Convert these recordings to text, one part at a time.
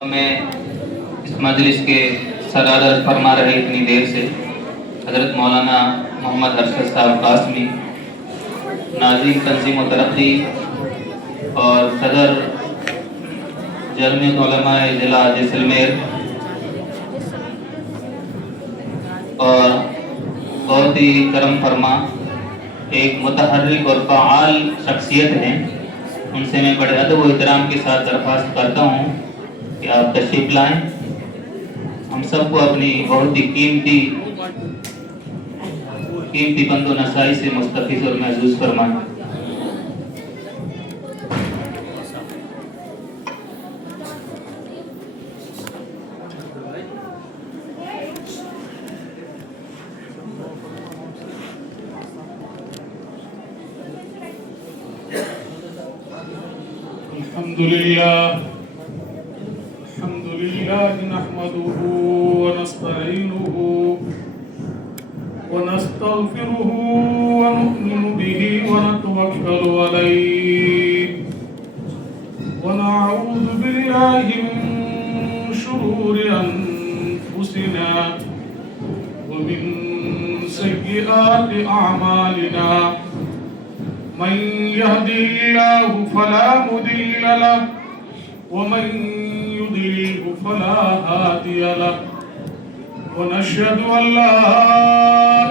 میں اس مجلس کے صدارت فرما رہے اتنی دیر سے حضرت مولانا محمد ارشد صاحب قاسمی، ناظم تنظیم و ترقی اور صدر جمعیت علماء ضلع جیسلمیر، اور بہت ہی کرم فرما ایک متحرک اور فعال شخصیت ہیں، ان سے میں بڑے ادب و احترام کے ساتھ درخواست کرتا ہوں کہ آپ تشریف لائیں، ہم سب کو اپنی بہت ہی قیمتی بند و نسائی سے مستفیض اور محظوظ فرمائیں۔ الحمد لله نحمده ونستعينه ونستغفره ونؤمن به ونتوكل عليه ونعوذ بالله من شرور أنفسنا ومن سيئات أعمالنا، من يهدي الله فلا مضل له ومن يضلل فلا هادي له، ونشهد أن لا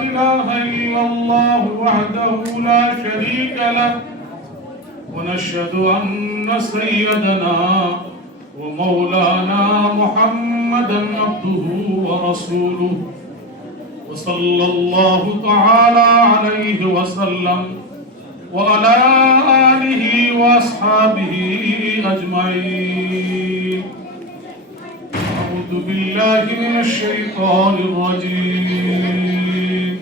إله إلا الله وحده لا شريك له، ونشهد أن سيدنا ومولانا محمدا عبده ورسوله، وصلى الله تعالى عليه وسلم وعلى آله وأصحابه أجمعين. أعوذ بالله من الشيطان الرجيم،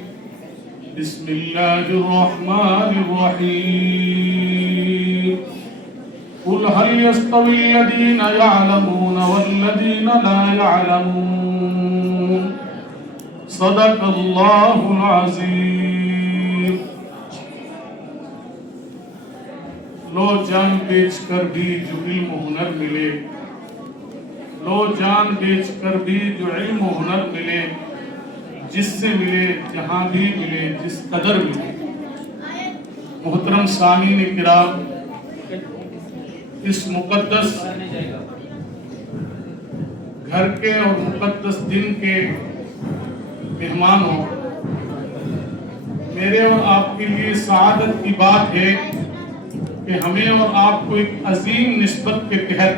بسم الله الرحمن الرحيم. قل هل يستوي الذين يعلمون والذين لا يعلمون؟ صدق الله العظيم. لو جان بیچ کر بھی جو علم و ہنر ملے، لو جان بیچ کر بھی جو علم و ہنر ملے، جس سے ملے جہاں بھی ملے جس قدر ملے. محترم سامعین کرام، اس مقدس گھر کے اور مقدس دن کے مہمانوں، میرے اور آپ کے لیے سعادت کی بات ہے کہ ہمیں اور آپ کو ایک عظیم نسبت کے تحت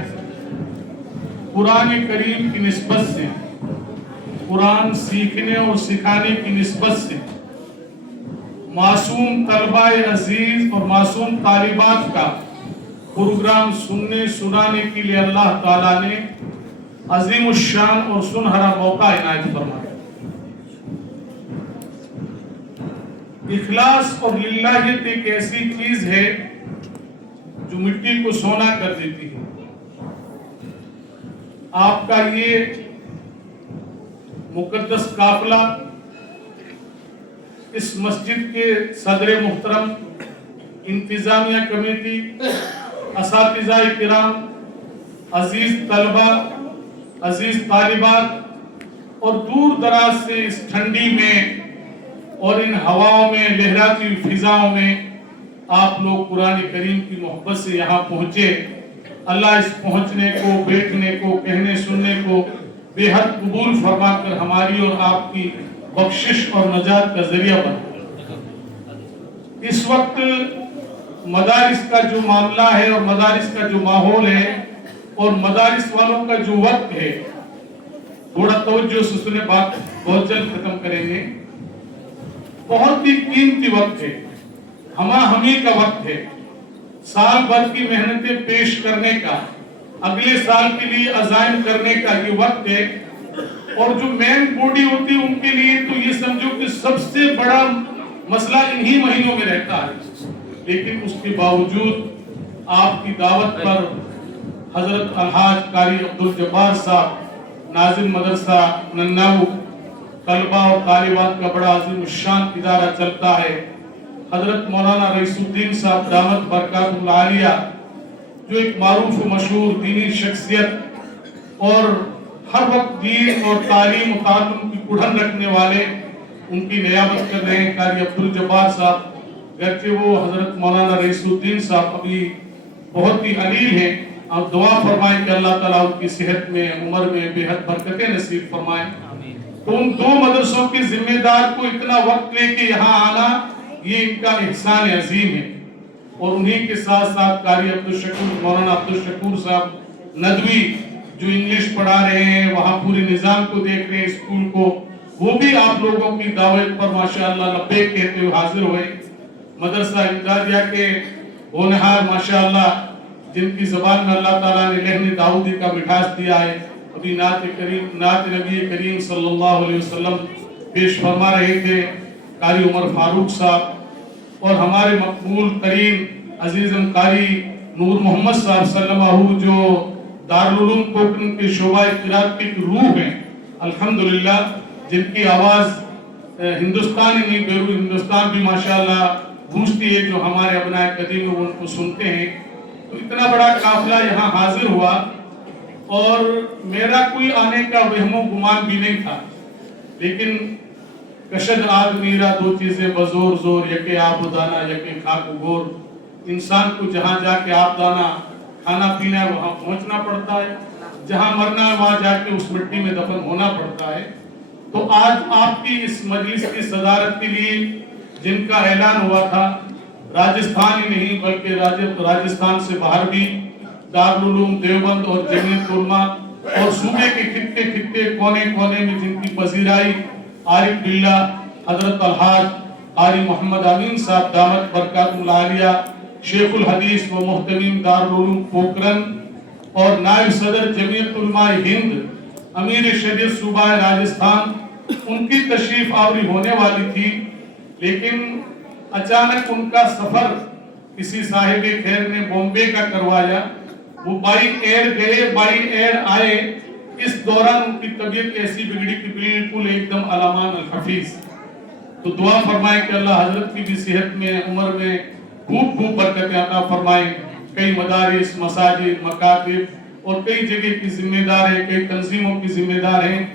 قرآن کریم کی نسبت سے، قرآن سیکھنے اور سکھانے کی نسبت سے معصوم طلباء عزیز اور معصوم طالبات کا پروگرام سننے سنانے کے لیے اللہ تعالیٰ نے عظیم الشان اور سنہرا موقع عنایت فرمایا. اخلاص اور للہیت ایک ایسی چیز ہے جو مٹی کو سونا کر دیتی ہے. آپ کا یہ مقدس قافلہ اس مسجد کے صدر محترم، انتظامیہ کمیٹی، اساتذہ کرام، عزیز طلبہ، عزیز طالبات اور دور دراز سے اس ٹھنڈی میں اور ان ہواؤں میں، لہراتی فضاؤں میں آپ لوگ قرآن کریم کی محبت سے یہاں پہنچے. اللہ اس پہنچنے کو، بیٹھنے کو، کہنے سننے کو بے حد قبول فرما کر ہماری اور آپ کی بخشش اور نجات کا ذریعہ بنا. اس وقت مدارس کا جو معاملہ ہے اور مدارس کا جو ماحول ہے اور مدارس والوں کا جو وقت ہے، تھوڑا توجہ سے سنے، بات بہت جلد ختم کریں گے. بہت ہی قیمتی وقت ہے، ہمہ ہمی کا وقت ہے، سال بھر کی محنتیں پیش کرنے کا، اگلے سال کے لیے عزائم کرنے کا یہ وقت ہے. اور جو مین بوڈی ہوتی ہے ان کے لیے تو یہ سمجھو کہ سب سے بڑا مسئلہ انہی مہینوں میں رہتا ہے. لیکن اس کے باوجود آپ کی دعوت پر حضرت الحاج قاری عبدالجبار صاحب، ناظم مدرسہ نناؤ، طلبہ اور طالبات کا بڑا عظیم الشان ادارہ چلتا ہے. حضرت مولانا رئیس الدین صاحب دامت برکاتہ العالیہ جو ایک معروف و مشہور دینی شخصیت اور ہر وقت دین اور تعلیم و تعلم کی کڑھن رکھنے والے ان کی نیابت کر رہے ہیں قاری عبدالجبار صاحب، گرچہ وہ حضرت مولانا رئیس الدین صاحب ابھی بہت ہی علیل ہیں، آپ دعا فرمائیں کہ اللہ تعالیٰ ان کی صحت میں عمر میں بے حد برکتیں نصیب فرمائیں۔ تو ان دو مدرسوں کے ذمہ دار کو اتنا وقت لے کے یہاں آنا یہ ان کا احسان عظیم ہے، اور انہی کے ساتھ ساتھ قاری عبدالشکور مولانا عبدالشکور صاحب ندوی جو انگلش پڑھا رہے ہیں، وہاں پورے نظام کو دیکھ رہے ہیں اسکول کو، وہ بھی آپ لوگوں کی دعوت پر ماشاءاللہ لبیک کہتے ہوئے حاضر ہوئے۔ مدرسہ امدادیہ کے ہونہار ماشاءاللہ جن کی زبان میں اللہ تعالیٰ نے لہن داؤدی کا مٹھاس دیا ہے، ابھی نعت نبی کریم صلی اللہ علیہ وسلم پیش فرما رہے تھے قاری عمر فاروق صاحب، اور ہمارے مقبول ترین عزیزم قاری نور محمد صاحب سلمہ جو دارالعلوم کوٹن کے شعبہ قرات کی روح ہیں الحمدللہ، جن کی آواز ہندوستان ہی نہیں بیرون ہندوستان بھی ماشاءاللہ گونجتی ہے، جو ہمارے ابناء قدیم ان کو سنتے ہیں۔ تو اتنا بڑا قافلہ یہاں حاضر ہوا، اور میرا کوئی آنے کا وہم و گمان بھی نہیں تھا، لیکن کشد آدمیرا دو چیزیں بزور زور، یکے آب دانا یکے خاک گور۔ انسان کو جہاں جا کے آب دانا کھانا پینا ہے وہاں پہنچنا پڑتا ہے، جہاں مرنا ہے وہاں جا کے اس مٹی میں دفن ہونا پڑتا ہے۔ تو آج آپ کی اس مجلس کی صدارت کے لیے جن کا اعلان ہوا تھا، راجستھان ہی نہیں بلکہ راجستھان سے باہر بھی دارالعلوم دیوبند اور جمعیت علماء اور صوبے کے خطے کونے کونے میں جن کی پذیرائی عارف باللہ حضرت الحاج قاری محمد امین صاحب دامت برکاتہ العالیہ شیخ الحدیث و محتمیم دارالعلوم پوکرن اور نائب صدر جمعیت علماء ہند امیر شریعت صوبہ راجستھان، ان کی تشریف آوری ہونے والی تھی، لیکن اچانک ان کا سفر کسی صاحب خیر نے بامبے کا کروایا، وہ بائی ایئر گئے بائی ایئر آئے، اس دوران ان کی طبیعت ایسی بگڑی کہ بالکل ایک دم علامان الحفیظ۔ تو دعا فرمائیں کہ اللہ حضرت کی بھی صحت میں عمر میں خوب خوب برکتیں عطا فرمائیں۔ کئی مدارس مساجد مکاتب اور کئی جگہ کی ذمہ دار ہیں، کئی تنظیموں کی ذمہ دار ہیں،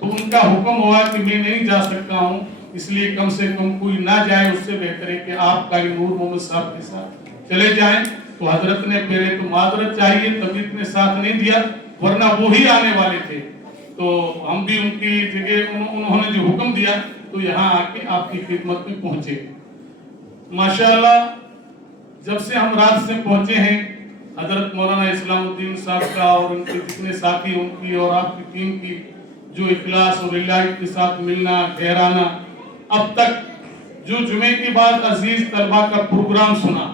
تو ان کا حکم ہوا کہ میں نہیں جا سکتا ہوں، اس لیے کم سے کم کوئی نہ جائے، اس سے بہتر ہے کہ آپ قاری نور محمد صاحب کے ساتھ چلے جائیں۔ تو حضرت نے پہلے تو معذرت چاہیے، طبیعت نے ساتھ نہیں دیا، ورنہ وہی آنے والے تھے، تو ہم بھی ان کی جگہ انہوں نے جو حکم دیا تو یہاں آ کے آپ کی خدمت میں پہنچے۔ ماشاءاللہ جب سے ہم رات سے پہنچے ہیں، حضرت مولانا اسلام الدین صاحب کا اور ان کے جتنے ساتھی ان کی اور آپ کی ٹیم کی جو اخلاص اور اللہ کے ساتھ ملنا ٹھہرانا، اب تک جو جمعے کے بعد عزیز طلبہ کا پروگرام سنا،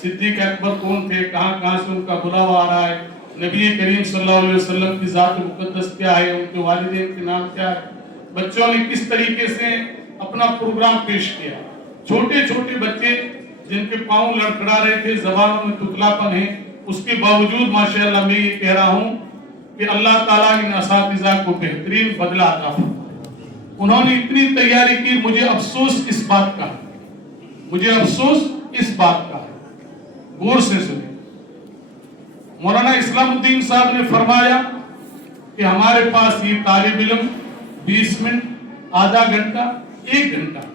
صدیق اکبر کون تھے، کہاں کہاں سے ان کا بلاوا آ رہا ہے، نبی کریم صلی اللہ علیہ وسلم کی ذات مقدس کیا ہے، ان کے والدین کے نام کیا ہے، بچوں نے کس طریقے سے اپنا پروگرام پیش کیا، چھوٹے چھوٹے بچے جن کے پاؤں لڑکھڑا رہے تھے، زبانوں میں تتلاپن ہے، اس کے باوجود ماشاءاللہ میں یہ کہہ رہا ہوں کہ اللہ تعالیٰ ان اساتذہ کو بہترین بدلہ عطا فرمائے۔ انہوں نے اتنی تیاری کی، مجھے افسوس اس بات کا، مجھے افسوس اس بات کا، غور سے سنیں۔ مولانا اسلام الدین صاحب نے فرمایا کہ ہمارے پاس یہ طالب علم 20 منٹ، آدھا گھنٹہ، 1 گھنٹہ،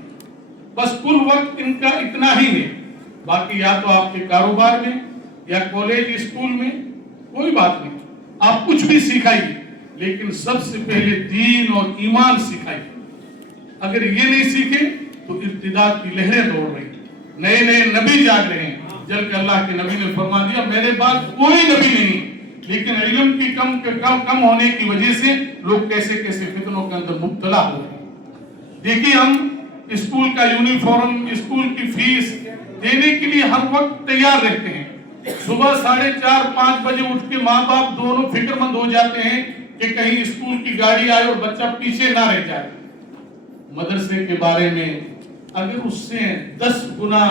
بس کل وقت ان کا اتنا ہی ہے، باقی یا تو آپ کے کاروبار میں یا کالج اسکول میں کوئی بات نہیں، آپ کچھ بھی سکھائیے، لیکن سب سے پہلے دین اور ایمان سکھائیے۔ اگر یہ نہیں سیکھے تو ارتداد کی لہریں دوڑ رہی ہیں، نئے نئے نبی جاگ رہے ہیں، جل کے اللہ کے نبی نے فرما دیا میرے بعد کوئی نبی نہیں، لیکن علم کی کم ہونے کی وجہ سے لوگ کیسے کیسے فتنوں کے اندر مبتلا ہو رہے ہیں۔ دیکھیے ہم اسکول کا یونیفارم، اسکول کی فیس دینے کے لیے ہر وقت تیار رہتے ہیں، صبح 4:30 5 بجے اٹھ کے ماں باپ دونوں فکر مند ہو جاتے ہیں کہ کہیں اسکول کی گاڑی آئے اور بچہ پیچھے نہ رہ جائے۔ مدرسے کے بارے میں اگر اس سے 10 گنا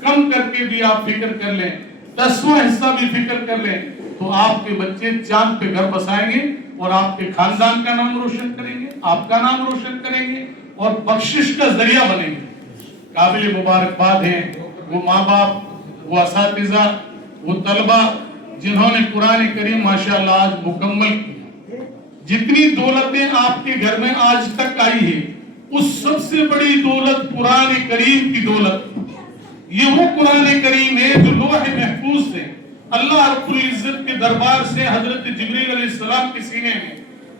کم کر کے بھی آپ فکر کر لیں، 10واں حصہ بھی فکر کر لیں، تو آپ کے بچے چاند پہ گھر بسائیں گے اور آپ کے خاندان کا نام روشن کریں گے، آپ کا نام روشن کریں گے اور بخشش کا ذریعہ بنیں گے۔ قابل مبارکباد ہیں وہ ماں باپ، وہ اساتذہ، وہ طلبہ جنہوں نے قرآن کریم ماشاءاللہ آج مکمل کی. جتنی دولتیں آپ کے گھر میں آج تک آئی ہیں اس سب سے بڑی دولت قرآن کریم کی دولت. یہ وہ قرآن کریم ہے جو لوح محفوظ سے اللہ رب العزت کے دربار سے حضرت جبریل علیہ السلام کے سینے میں،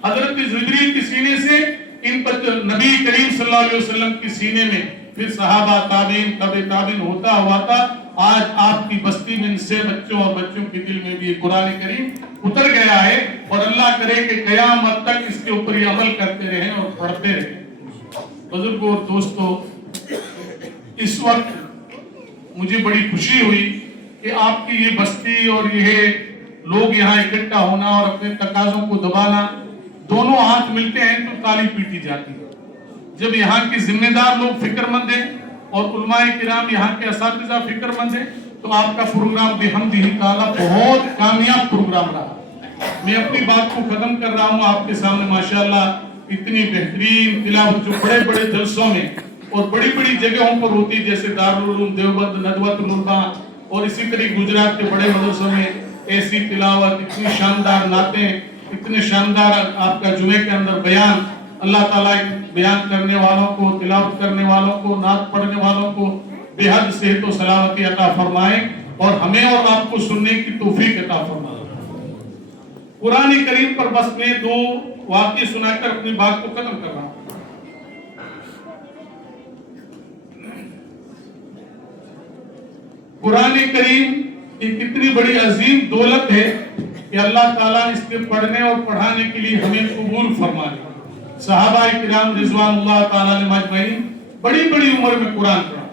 حضرت جبریل کے سینے سے ان نبی کریم صلی اللہ علیہ وسلم کے سینے میں، پھر صحابہ تابعین تابعین ہوتا ہوا تھا. آج آپ کی بستی میں ان سے بچوں اور بچوں کے دل میں بھی قرآن کریم اتر گیا ہے، اور اللہ کرے کہ قیامت تک اس کے اوپر یہ عمل کرتے رہیں اور پڑھتے رہیں. بزرگوں اور دوستو، اس وقت مجھے بڑی خوشی ہوئی کہ آپ کی یہ بستی اور یہ لوگ یہاں اکٹھا ہونا اور اپنے تقاضوں کو دبانا، دونوں ہاتھ ملتے ہیں تو تالی پیٹی جاتی ہے. جب یہاں کے ذمہ دار لوگ فکر مند ہیں اور علماء کرام یہاں کے اساتذہ فکر مند ہیں تو آپ کا پروگرام بحمدہ تعالیٰ بہت کامیاب پروگرام رہا. میں اپنی بات کو ختم کر رہا ہوں. آپ کے سامنے ماشاءاللہ اتنی بہترین تلاوت جو بڑے بڑے جلسوں میں اور بڑی بڑی جگہوں پر ہوتی، جیسے دارالعلوم دیوبند، ندوۃ العلماء اور اسی طریقے گجرات کے بڑے مدرسوں میں ایسی تلاوت، اتنی شاندار نعتیں، اتنے شاندار آپ کا جمعے کے اندر بیان. اللہ تعالیٰ بیان کرنے والوں کو، تلاوت کرنے والوں کو، نعت پڑھنے والوں کو بے حد صحت و سلامتی عطا فرمائے اور ہمیں اور آپ کو سننے کی توفیق عطا فرمائے. قرآن کریم پر بس میں 2 واقعے سنا کر اپنی بات کو ختم کر رہا ہوں. قرآن کریم ایک اتنی بڑی عظیم دولت ہے کہ اللہ تعالیٰ اس کے پڑھنے اور پڑھانے کے لیے ہمیں قبول فرما لے. صحابہ کرام رضوان اللہ تعالیٰ علیہم اجمعین بڑی بڑی عمر میں قرآن پڑھا.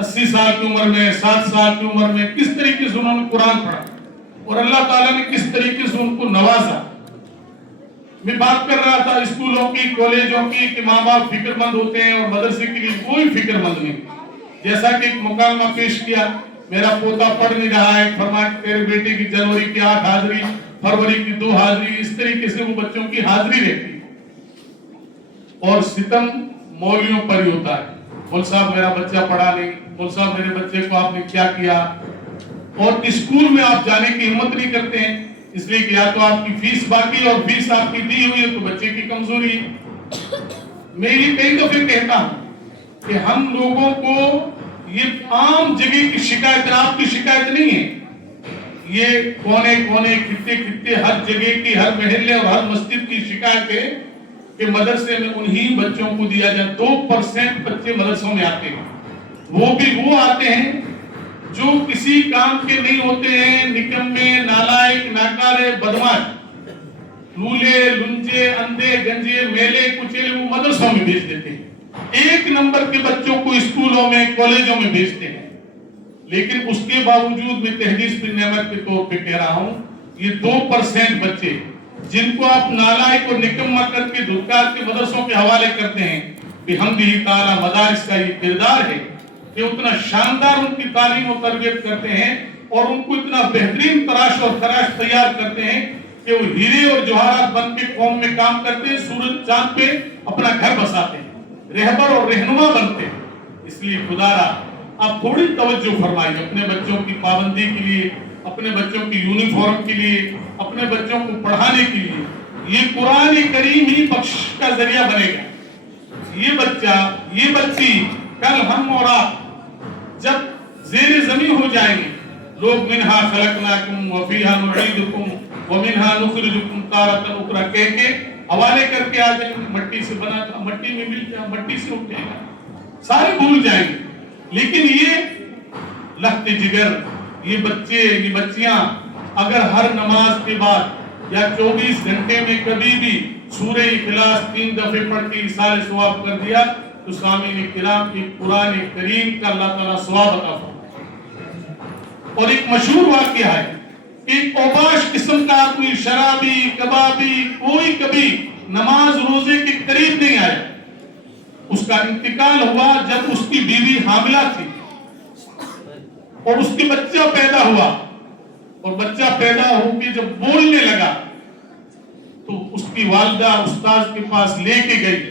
80 سال کی عمر میں، 60 سال کی عمر میں کس طریقے سے انہوں نے قرآن پڑھا اور اللہ تعالیٰ نے کس طریقے سے ان کو نوازا. میں بات کر رہا تھا اسکولوں کی، کالجوں کی کہ ماں باپ فکر مند ہوتے ہیں اور مدرسے کے لیے کوئی فکر مند نہیں. جیسا کہ ایک مکالمہ پیش کیا، میرا پوتا پڑھ نہیں رہا ہے، فرمایا کہ تیرے بیٹے کی جنوری کی 8 حاضری، فروری کی 2 حاضری، اس طریقے سے وہ بچوں کی حاضری رہتی. اور ستم مولویوں پر ہی ہوتا ہے، مول صاحب میرا بچہ پڑھا نہیں، مول صاحب میرے بچے کو آپ نے کیا کیا. اور اسکول میں آپ جانے کی ہمت نہیں کرتے ہیں، اس لیے کہ یا تو آپ کی فیس باقی اور فیس آپ کی دی ہوئی ہے تو بچے کی کمزوری ہے. میں یہ کئی دفعہ کہتا ہوں کہ ہم لوگوں کو یہ عام جگہ کی شکایت، آپ کی شکایت نہیں ہے، یہ کونے کونے خطے خطے ہر جگہ کی، ہر محلے اور ہر مسجد کی شکایت ہے کہ مدرسے میں انہی بچوں کو دیا جائے. 2% بچے مدرسوں میں آتے ہیں، وہ بھی وہ آتے ہیں جو کسی کام کے نہیں ہوتے ہیں، نکمے، نالائق، ناکارے، بدماش، لولے، لنجے، اندھے، گنجے، میلے، کچیلے وہ مدرسوں میں بھیج دیتے ہیں. 1 نمبر کے بچوں کو اسکولوں میں، کالجوں میں بھیجتے ہیں. لیکن اس کے باوجود میں تحدیث بن نعمت کے طور پہ کہہ رہا ہوں، یہ 2% بچے جن کو آپ نالائق اور نکمہ کر کے دھتکار کے مدرسوں کے حوالے کرتے ہیں، بحمدہ تعالی مدارس کا یہ کردار ہے کہ اتنا شاندار ان کی تعلیم و تربیت کرتے ہیں اور ان کو اتنا بہترین تراش اور خراش تیار کرتے ہیں کہ وہ ہیرے اور جواہرات بن کے قوم میں کام کرتے ہیں، سورج چاند پہ اپنا گھر بساتے ہیں، رہبر اور رہنما بنتے ہیں. اس لیے خدا را آپ تھوڑی توجہ فرمائیے اپنے بچوں کی پابندی کے لیے، اپنے بچوں کی یونیفارم کے لیے، اپنے بچوں کو پڑھانے کے لیے. یہ قرآن کریم ہی بخش کا ذریعہ بنے گا. یہ بچہ، یہ بچی کل ہم اور آپ جب زیر زمین ہو جائیں گے، لوگ منہا خلقناکم وفیہا نعیدکم ومنہا نخرجکم تارۃ اخری کہہ کے حوالے کر کے آ جائیں گے. مٹی سے بنا تھا، مٹی میں مل جائے، مٹی سے اٹھے گا، سارے بھول جائیں گے. لیکن یہ لخت جگر، یہ بچے، یہ بچیاں اگر ہر نماز کے بعد یا 24 گھنٹے میں کبھی بھی سورہ اخلاص 3 دفعے پڑھ کے ایصال ثواب کر دیا تو سامعین کرام کی قرآن کریم کا اللہ تعالیٰ ثواب عطا فرمائے. اور ایک مشہور واقعہ ہے کہ ایک اوباش قسم کا کوئی شرابی، کبابی، کوئی کبھی نماز روزے کے قریب نہیں آیا. اس کا انتقال ہوا جب اس کی بیوی حاملہ تھی اور اس کے بچہ پیدا ہوا، اور بچہ پیدا ہو کے جب بولنے لگا تو اس کی والدہ استاذ کے پاس لے کے گئی.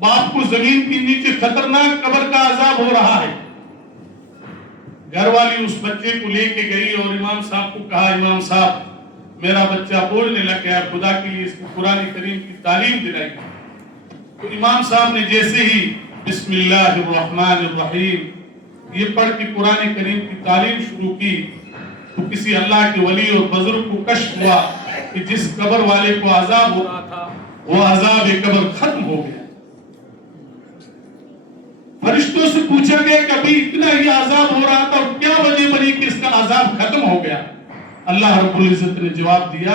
باپ کو زمین کے نیچے خطرناک قبر کا عذاب ہو رہا ہے. گھر والی اس بچے کو لے کے گئی اور امام صاحب کو کہا امام صاحب میرا بچہ بولنے لگ گیا, خدا کے لیے اس کو قرآن کریم کی تعلیم دلائی. تو امام صاحب نے جیسے ہی بسم اللہ الرحمن الرحیم یہ پڑھ کے قرآن کریم کی تعلیم شروع کی تو کسی اللہ کے ولی اور بزرگ کو کشف ہوا کہ جس قبر والے کو عذاب ہو رہا تھا وہ عذاب قبر ختم ہو گیا. فرشتوں سے پوچھا گیا کہ ابھی اتنا یہ عذاب ہو رہا تھا اور کیا وجہ بنی کہ اس کا عذاب ختم ہو گیا. اللہ رب العزت نے جواب دیا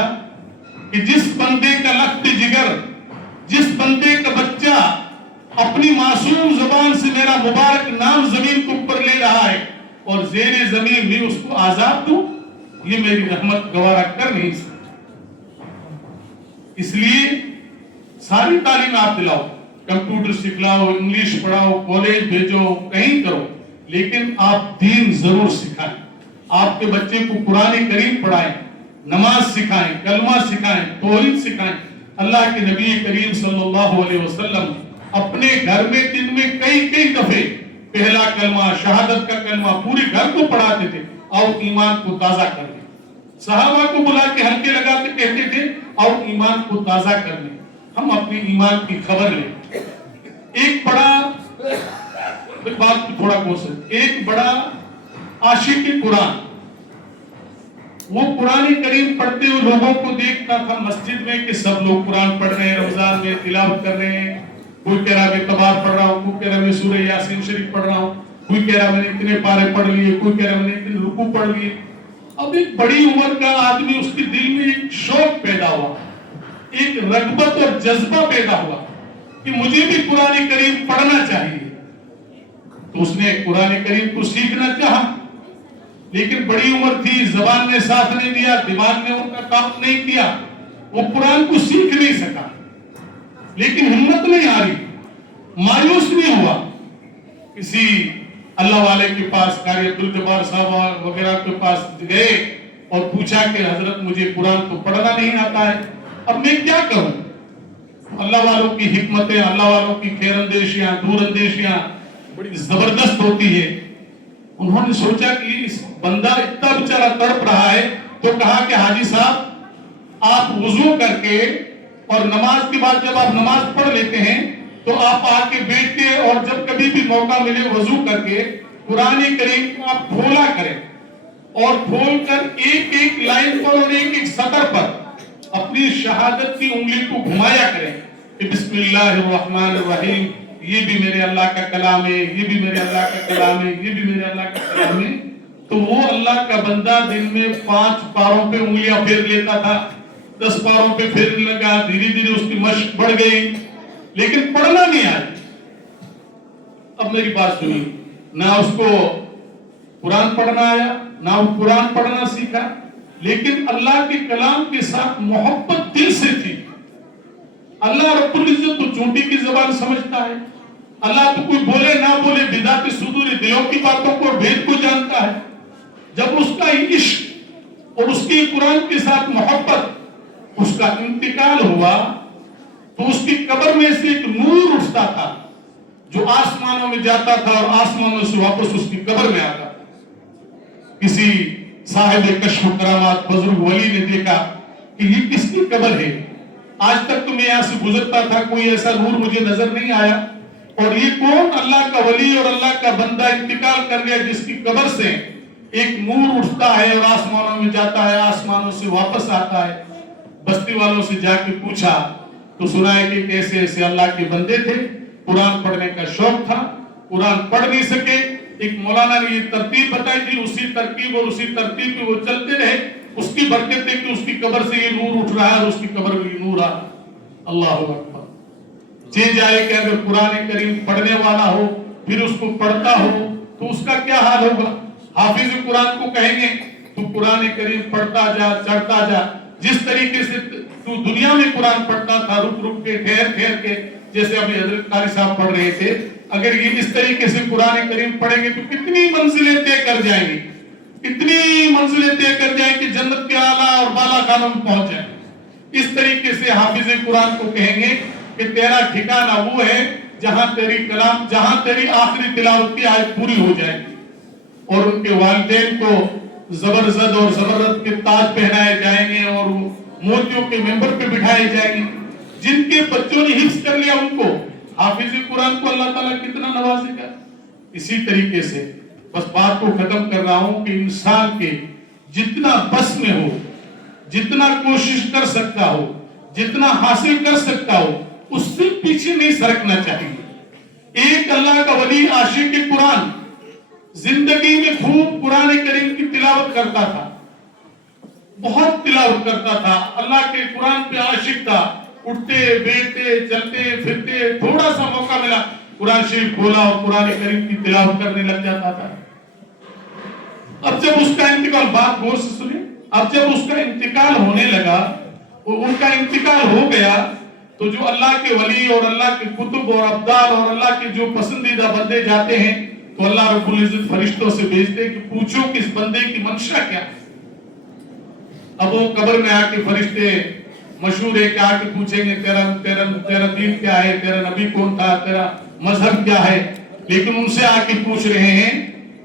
کہ جس بندے کا لخت جگر, جس بندے کا بچہ اپنی معصوم زبان سے میرا مبارک نام زمین کو اوپر لے رہا ہے اور زیر زمین میں اس کو عذاب دوں, یہ میری رحمت گوارا کر نہیں سکتا. اس لیے ساری تعلیم آپ دلاؤ, کمپیوٹر سکھلاؤ, انگلش پڑھاؤ, کالج بھیجو, کہیں کرو, لیکن آپ دین ضرور سکھائیں. آپ کے بچے کو قرآن کریم پڑھائیں, نماز سکھائیں, کلمہ سکھائیں, توحید سکھائیں. اللہ کے نبی کریم صلی اللہ علیہ وسلم اپنے گھر میں دن میں کئی دفعے پہلا کلمہ, شہادت کا کلمہ پورے گھر کو پڑھاتے تھے. اور ایمان کو تازہ کر لیں. صحابہ کو بلا کے ہلکے لگاتے کہتے تھے اور ایمان کو تازہ کر لیں. ہم اپنی ایمان کی خبر لیں. ایک بڑا عاشق قرآن, وہ قرآن کریم پڑھتے ہوئے لوگوں کو دیکھتا تھا مسجد میں کہ سب لوگ قرآن پڑھ رہے ہیں, رمضان میں تلاوت کر رہے ہیں. کوئی کہہ رہا میں تبار پڑھ رہا ہوں, کوئی کہہ رہا میں سورہ یاسین شریف پڑھ رہا ہوں, کوئی کہہ رہا میں نے اتنے پارے پڑھ لیے, کوئی کہہ رہا میں نے اتنے رکوع پڑھ لیے. اب ایک بڑی عمر کا آدمی, اس کے دل میں ایک شوق پیدا ہوا, ایک رغبت اور جذبہ پیدا ہوا کہ مجھے بھی قرآن کریم پڑھنا چاہیے. تو اس نے قرآن کریم کو سیکھنا چاہا, لیکن بڑی عمر تھی, زبان نے ساتھ نہیں دیا, دماغ نے ان کا کام نہیں کیا, وہ قرآن کو سیکھ نہیں سکا. لیکن ہمت نہیں ہاری, مایوس نہیں ہوا. کسی اللہ والے کے پاس, قاری عبدالجبار صاحب وغیرہ کے پاس گئے اور پوچھا کہ حضرت مجھے قرآن تو پڑھنا نہیں آتا ہے, اب میں کیا کروں. اللہ والوں کی حکمتیں, اللہ والوں کی خیر اندیشیاں, دور اندیشیاں بڑی زبردست ہوتی ہے. انہوں نے سوچا کہ اس بندہ اتنا بیچارہ تڑپ رہا ہے, تو کہا کہ حاجی صاحب آپ وضو کر کے اور نماز کے بعد جب آپ نماز پڑھ لیتے ہیں تو آپ آ کے بیٹھ کے اور جب کبھی بھی موقع ملے وضو کر کے قرآن کریم کو آپ کھولا کریں اور کھول کر ایک ایک لائن پر اور ایک ایک سطر پر اپنی شہادت کی انگلی کو گھمایا کریں کہ بسم اللہ الرحمن الرحیم, یہ بھی میرے اللہ کا کلام ہے, یہ بھی میرے اللہ کا کلام ہے, یہ بھی میرے اللہ کا کلام ہے. تو وہ اللہ کا بندہ دن میں 5 پاروں پہ انگلیاں پھیر لیتا تھا, 10 پاروں پہ پھیرنے لگا, دھیرے اس کی مشق بڑھ گئی, لیکن پڑھنا نہیں آئی. اب میری بات سنی, نہ اس کو قرآن پڑھنا آیا, نہ وہ قرآن پڑھنا سیکھا, لیکن اللہ کے کلام کے ساتھ محبت دل سے تھی. اللہ رب العزت تو چونٹی کی زبان سمجھتا ہے, اللہ تو کوئی بولے نہ بولے بدعت صدور دلوں کی باتوں کو اور بھید کو جانتا ہے. جب اس کا عشق اور اس کی قرآن کے ساتھ محبت, اس کا انتقال ہوا تو اس کی قبر میں سے ایک نور اٹھتا تھا جو آسمانوں میں جاتا تھا اور آسمانوں سے واپس اس کی قبر میں آتا تھا. کسی صاحب کشف و کرامات بزرگ ولی نے دیکھا کہ یہ کس کی قبر ہے. آج تک تو میں یہاں سے گزرتا تھا, کوئی ایسا نور مجھے نظر نہیں آیا, اور یہ کون اللہ کا ولی اور اللہ کا بندہ انتقال کر گیا جس کی قبر سے ایک نور اٹھتا ہے اور آسمانوں میں جاتا ہے, آسمانوں سے واپس آتا ہے. بستی والوں سے جا کے پوچھا تو سنا ہے کہ کیسے ایسے اللہ کے بندے تھے, قرآن پڑھنے کا شوق تھا, قرآن پڑھ نہیں سکے. ایک مولانا نے یہ ترتیب بتائی تھی, اسی ترکیب اور اسی ترتیب پہ وہ چلتے رہے. اس کی برکت ہے کہ اس کی قبر سے یہ نور اٹھ رہا ہے اور اس کی قبر میں یہ نور آ. اللہ اکبر. چینج آئے کہ اگر قرآن کریم پڑھنے والا ہو پھر اس کو پڑھتا ہو تو اس کا کیا حال ہوگا. حافظ قرآن کو کہیں گے تو قرآن کریم پڑھتا جا, چڑھتا جا. جس طریقے سے تو دنیا میں قرآن پڑھتا تھا رک رک کے, ٹھہر ٹھہر کے, جیسے ابھی حضرت قاری صاحب پڑھ رہے تھے, اگر یہ اس طریقے سے قرآن کریم پڑھیں گے تو کتنی منزلیں طے کر جائیں گی, اتنی منزلیں طے کر جائیں کہ جنت کے اعلیٰ اور بالا خانوں میں پہنچ جائیں. اس طریقے سے حافظ قرآن کو کہیں گے کہ تیرا ٹھکانہ وہ ہے جہاں تیری کلام, جہاں تیری آخری تلاوت کی آیت پوری ہو جائے گی. اور ان کے والدین کو زبرزد اور زبرت کے تاج پہنائے جائیں گے اور موتیوں کے ممبر پہ بٹھائے جائیں گے. جن کے بچوں نے حفظ کر لیا ان کو حافظ قرآن کو اللہ تعالیٰ کتنا نوازے گا. اسی طریقے سے بس بات کو ختم کر رہا ہوں کہ انسان کے جتنا بس میں ہو, جتنا کوشش کر سکتا ہو, جتنا حاصل کر سکتا ہو, اس سے پیچھے نہیں سرکنا چاہیے. ایک اللہ کا ولی عاشق قرآن زندگی میں خوب قرآن کریم کی تلاوت کرتا تھا, بہت تلاوت کرتا تھا, اللہ کے قرآن پہ عاشق تھا. اٹھتے بیٹھتے چلتے پھرتے تھوڑا سا موقع ملا قرآن شریف کھولا اور قرآن کریم کی تلاوت کرنے لگ جاتا تھا. اب جب اس کا انتقال, بات غور سے سنیں, اب جب اس کا انتقال ہونے لگا, ان کا انتقال ہو گیا, تو جو اللہ کے ولی اور اللہ کے کتب اور ابدال اور اللہ کے جو پسندیدہ بندے جاتے ہیں تو اللہ رب العزت فرشتوں سے بھیجتے کہ پوچھو کہ اس بندے کی منشا کیا. اب وہ قبر میں آ کے فرشتے مشہور ہے کہ آ کے پوچھیں گے تیرا دین کیا ہے, تیرا نبی کون تھا, تیرا مذہب کیا ہے. لیکن ان سے آ کے پوچھ رہے ہیں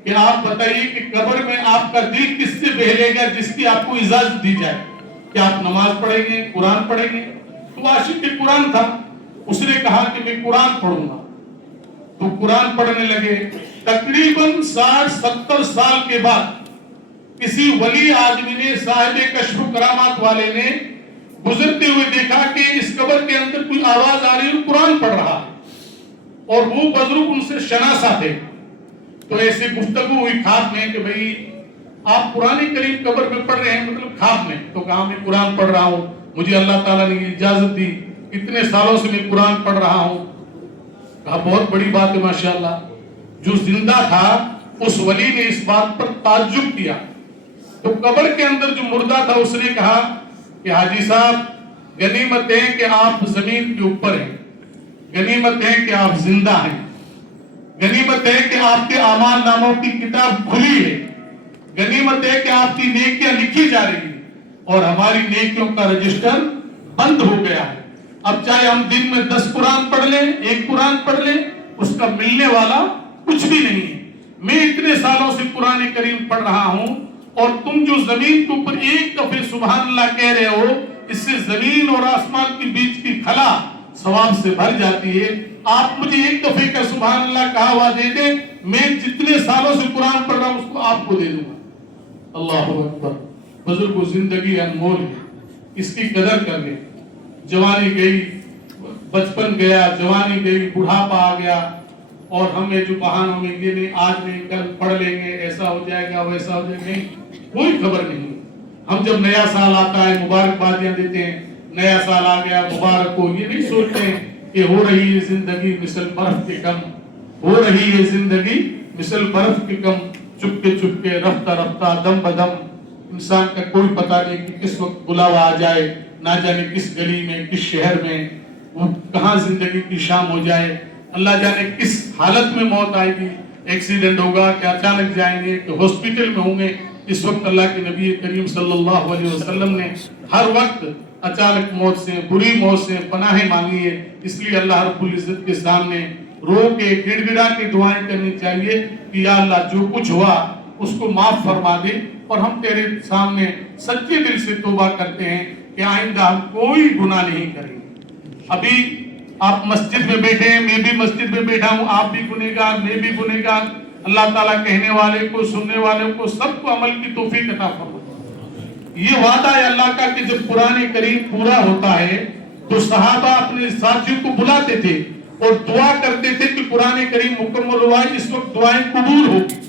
کہ آپ بتائیے کہ قبر میں آپ کا دل کس سے بہلے گا جس کی آپ کو اجازت دی جائے کہ آپ نماز پڑھیں گے, قرآن پڑھیں گے. تو عاشق قرآن تھا, اس نے کہا کہ میں قرآن پڑھوں گا. تو قرآن پڑھنے لگے. تقریباً 60-70 سال کے بعد کسی ولی آدمی نے, صاحب کشف و کرامات والے نے گزرتے ہوئے دیکھا کہ اس قبر کے اندر کوئی آواز آ رہی ہے, قرآن پڑھ رہا ہے, اور وہ بزرگ ان سے شناسا تھے. تو ایسے گفتگو ہوئی خواب میں کہ بھئی آپ قرآن کریم قبر میں پڑھ رہے ہیں, مطلب خواب میں. تو کہا میں قرآن پڑھ رہا ہوں, مجھے اللہ تعالیٰ نے اجازت دی, اتنے سالوں سے میں قرآن پڑھ رہا ہوں. کہا بہت بڑی بات ہے ماشاءاللہ. جو زندہ تھا اس ولی نے اس بات پر تعجب کیا. تو قبر کے اندر جو مردہ تھا اس نے کہا کہ حاجی صاحب غنیمت ہے کہ آپ زمین کے اوپر ہیں, غنیمت ہے کہ آپ زندہ ہیں, غنیمت ہے کہ آپ کے اعمال ناموں کی کتاب کھلی ہے, غنیمت ہے کہ آپ کی نیکیاں لکھی جا رہی ہیں, اور ہماری نیکیوں کا رجسٹر بند ہو گیا ہے. اب چاہے ہم دن میں 10 قرآن پڑھ لیں, 1 قرآن پڑھ لیں, اس کا ملنے والا کچھ بھی نہیں ہے. میں اتنے سالوں سے قرآن کریم پڑھ رہا ہوں, اور تم جو زمین کے اوپر ایک دفعہ سبحان اللہ کہہ رہے ہو, اس سے زمین اور آسمان کے بیچ کی خلا ثواب سے بھر جاتی ہے. آپ مجھے ایک دفعہ کا سبحان اللہ کہا ہوا دے دیں, میں جتنے سالوں سے قرآن پڑھ رہا ہوں اس کو آپ کو دے دوں گا. اللہ اکبر. بزرگ زندگی انمول ہے, اس کی قدر کر لیں. جوانی گئی, بچپن گیا, جوانی گئی, بڑھاپا آ گیا, اور ہمیں جو بہانوں میں یہ نہیں, آج نہیں کل پڑھ لیں گے, ایسا ہو جائے گا ویسا ہو جائے گا, نہیں, کوئی خبر نہیں. ہم جب نیا سال آتا ہے مبارکبادیاں دیتے ہیں, نیا سال آ گیا مبارک ہو, یہ نہیں سوچتے ہیں کہ ہو رہی ہے زندگی مثل برف کے کم, ہو رہی ہے زندگی مثل برف کے کم, چپکے رفتہ رفتہ دم بدم. انسان کا کوئی پتہ نہیں کہ کس وقت بلاوا آ جائے, نہ جانے کس گلی میں, کس شہر میں, وہ کہاں زندگی کی شام ہو جائے, اللہ جانے کس حالت میں موت آئے گی. ایکسیڈنٹ ہوگا کہ اچانک جائیں گے کہ ہاسپٹل میں ہوں گے. اس وقت اللہ کے نبی کریم صلی اللہ علیہ وسلم نے ہر وقت اچانک موت سے, بری موت سے پناہ مانگی ہے. اس لیے اللہ رب العزت کے سامنے رو کے گڑ گڑا کے دعائیں کرنی چاہیے کہ یا اللہ جو کچھ ہوا اس کو معاف فرما دے, اور ہم تیرے سامنے سچے دل سے توبہ کرتے ہیں کہ آئندہ ہم کوئی گناہ نہیں کریں گے. ابھی آپ مسجد میں بیٹھے ہیں, میں بھی مسجد میں بیٹھا ہوں, آپ بھی گنہگار, میں بھی گنہگار. اللہ تعالیٰ کہنے والے کو, سننے والے کو, سب کو عمل کی توفیق عطا فرمائے. یہ وعدہ ہے اللہ کا کہ جب قرآن کریم پورا ہوتا ہے تو صحابہ اپنے ساتھیوں کو بلاتے تھے اور دعا کرتے تھے کہ قرآن کریم مکمل ہوا ہے, اس وقت دعائیں قبول ہوگی.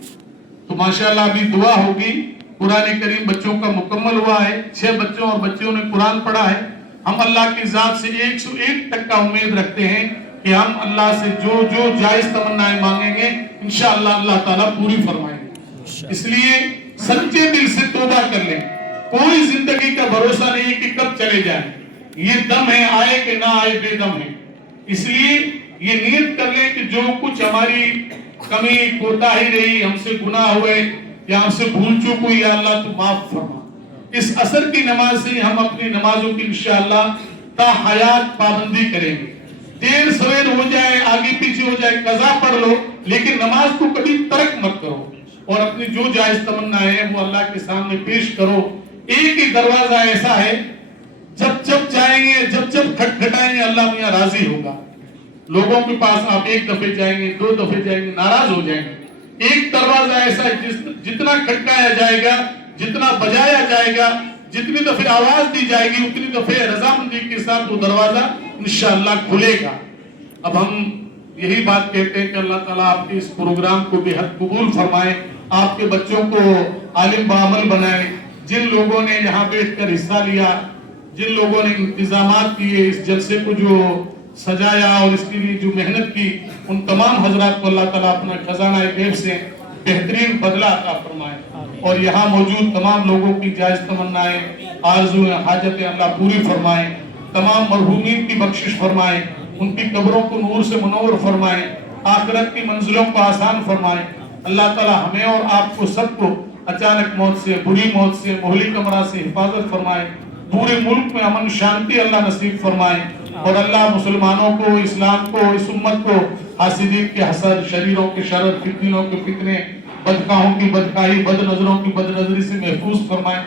تو ماشاءاللہ ابھی دعا ہوگی. قرآن کریم بچوں کا مکمل ہوا ہے, 6 بچوں اور بچیوں نے قرآن پڑھا ہے. ہم اللہ کی ذات سے 101% امید رکھتے ہیں کہ ہم اللہ سے جو جو جائز تمنائیں مانگیں گے انشاءاللہ اللہ تعالیٰ پوری فرمائیں گے. اس لیے سچے دل سے توبہ کر لیں. کوئی زندگی کا بھروسہ نہیں ہے کہ کب چلے جائیں, یہ دم ہے, آئے کہ نہ آئے بے دم ہے. اس لیے یہ نیت کر لیں کہ جو کچھ ہماری کمی کوتاہی رہی, ہم سے گناہ ہوئے یا ہم سے بھول چوک ہوئی, یا اللہ تو معاف فرما. اس عصر کی نماز سے ہم اپنی نمازوں کی انشاءاللہ تا حیات پابندی کریں گے. دیر سویر ہو جائے, آگے پیچھے ہو جائے, قضا پڑھ لو, لیکن نماز کو کبھی ترک مت کرو. اور اپنی جو جائز تمنائیں ہیں وہ اللہ کے سامنے پیش کرو. ایک ہی دروازہ ایسا ہے جب جب جائیں گے جب جب کھٹکھٹائیں گے اللہ میاں راضی ہوگا. لوگوں کے پاس آپ ایک دفعہ جائیں گے 2 دفعے جائیں گے ناراض ہو جائیں گے. ایک دروازہ ایسا ہے جتنا کھٹکایا جائے گا جتنا بجایا جائے گا جتنی دفعہ آواز دی جائے گی اتنی دفعہ رضامندی کے ساتھ وہ دروازہ انشاءاللہ کھلے گا. اب ہم یہی بات کہتے ہیں کہ اللہ تعالیٰ آپ کے اس پروگرام کو بے حد قبول فرمائے, آپ کے بچوں کو عالم بعمل بنائے. جن لوگوں نے یہاں بیٹھ کر حصہ لیا, جن لوگوں نے انتظامات کیے, اس جلسے کو جو سجایا اور اس کے لیے جو محنت کی, ان تمام حضرات کو اللہ تعالیٰ اپنا خزانہ غیب سے بہترین بدلہ عطا فرمائے. اور یہاں موجود تمام لوگوں کی جائز تمنائیں آرزویں حاجتیں اللہ پوری فرمائے. تمام مرحومین کی بخشش فرمائے, ان کی قبروں کو نور سے منور فرمائے, آخرت کی منزلوں کو آسان فرمائے. اللہ تعالیٰ ہمیں اور آپ کو سب کو اچانک موت سے, بری موت سے, مہلک امراض سے حفاظت فرمائے. پورے ملک میں امن شانتی اللہ نصیب فرمائے. اور اللہ مسلمانوں کو, اسلام کو, اس امت کو حاسدین کے حسد, شریروں کے شرر, فتنوں کے فتنے, بدخواہوں کی بدخواہی, بد نظروں کی بد نظری سے محفوظ فرمائے.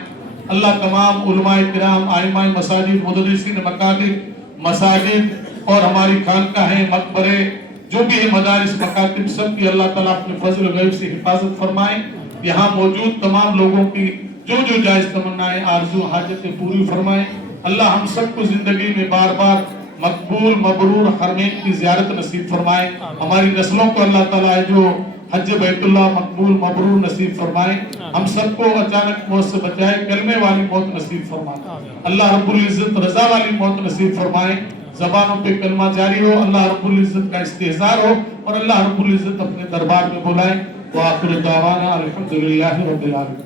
اللہ تمام علماء کرام, ائمہ مساجد, مدرسین مکاتب, مساجد اور ہماری خانقاہیں, مقبرے, جو بھی ہے مدارس, مکاتب, سب کی اللہ تعالیٰ اپنے فضل غیب سے حفاظت فرمائے. یہاں موجود تمام لوگوں کی جو جو جائز تمنائیں آرزو حاجتیں پوری فرمائے. اللہ ہم سب کو زندگی میں بار بار مقبول مبرور حرمین کی زیارت نصیب فرمائے. ہماری نسلوں کو اللہ تعالیٰ جو حج بیت اللہ مقبول مبرور نصیب فرمائے. ہم سب کو اچانک موت سے بچائے, کلمے والی موت نصیب فرمائے. اللہ رب العزت رضا والی موت نصیب فرمائے. زبانوں پہ کلمہ جاری ہو, اللہ رب العزت کا استحضار ہو, اور اللہ رب العزت اپنے دربار میں بلائے. وآخر دعوانا الحمدللہ رب العالمین.